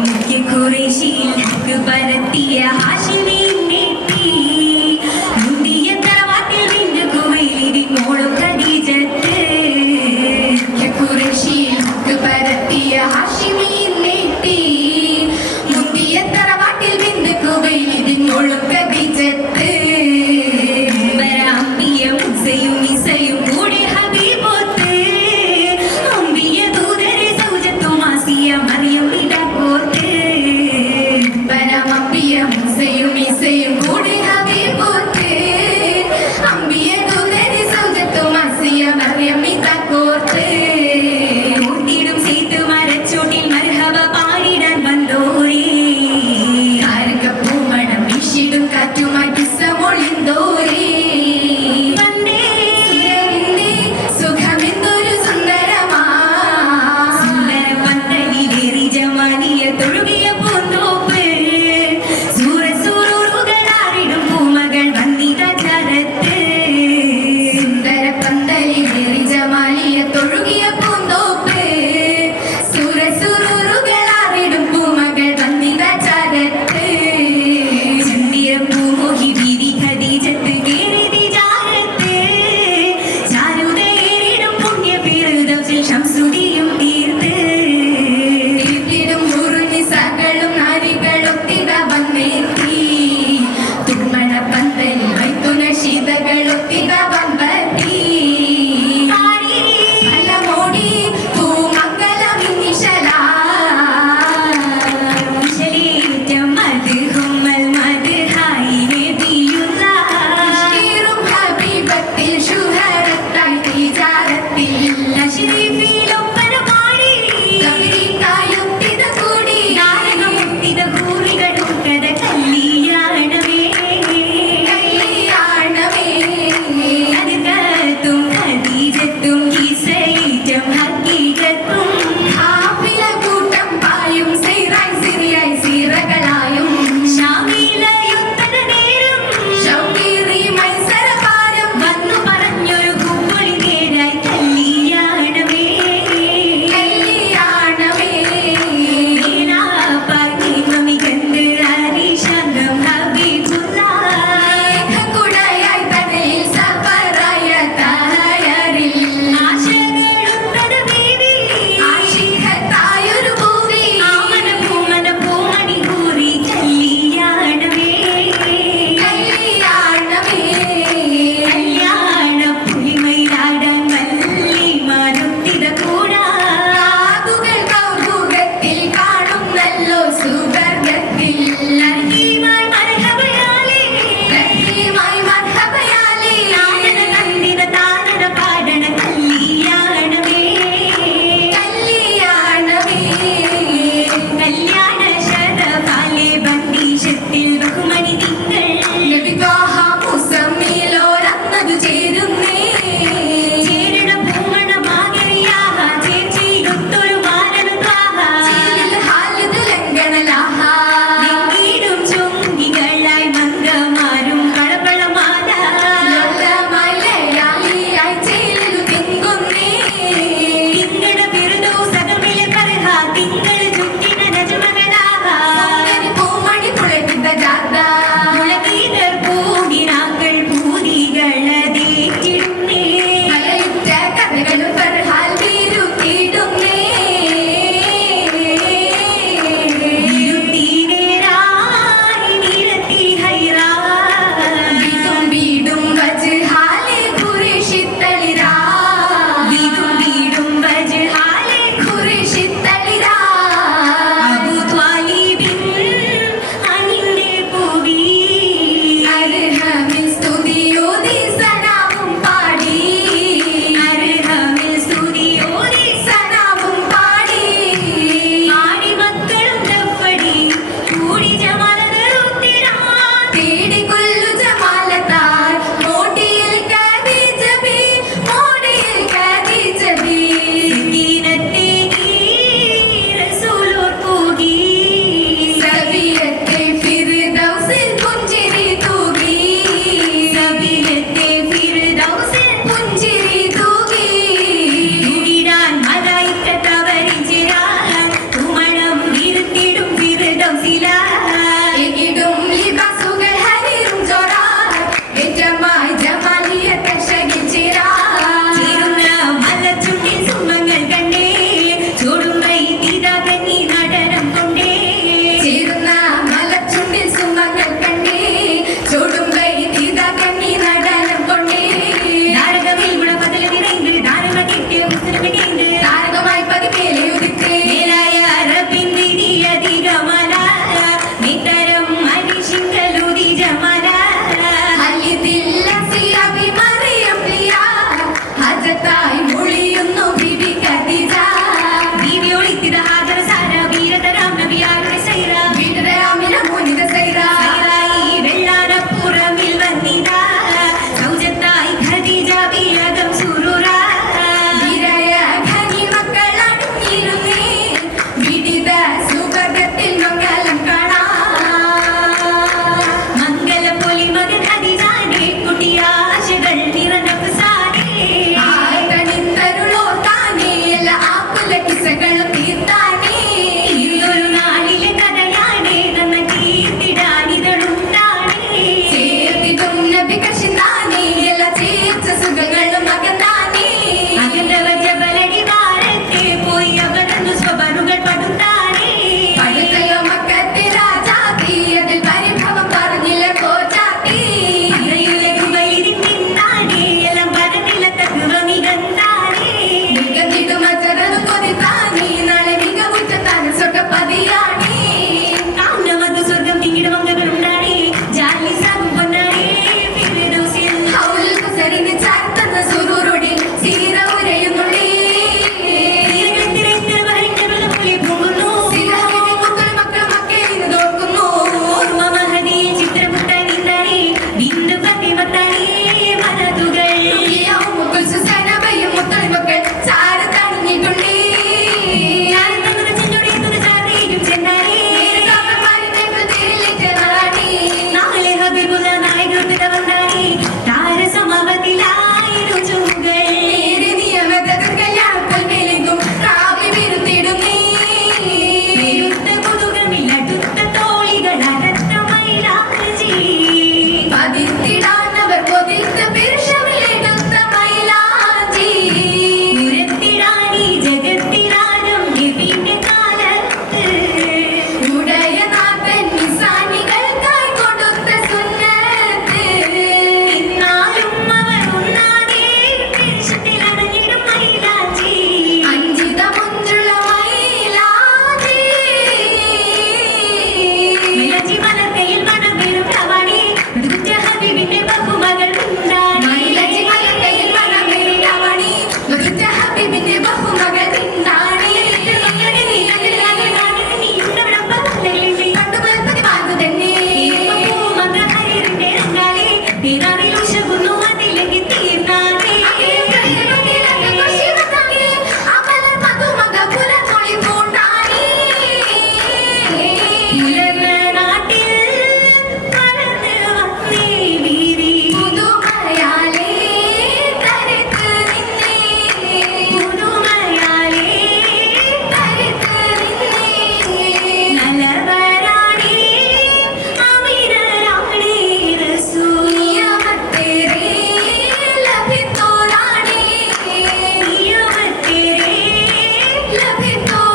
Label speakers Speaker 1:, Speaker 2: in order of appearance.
Speaker 1: उनके कुरेशी बरती हाशमी
Speaker 2: Cristo.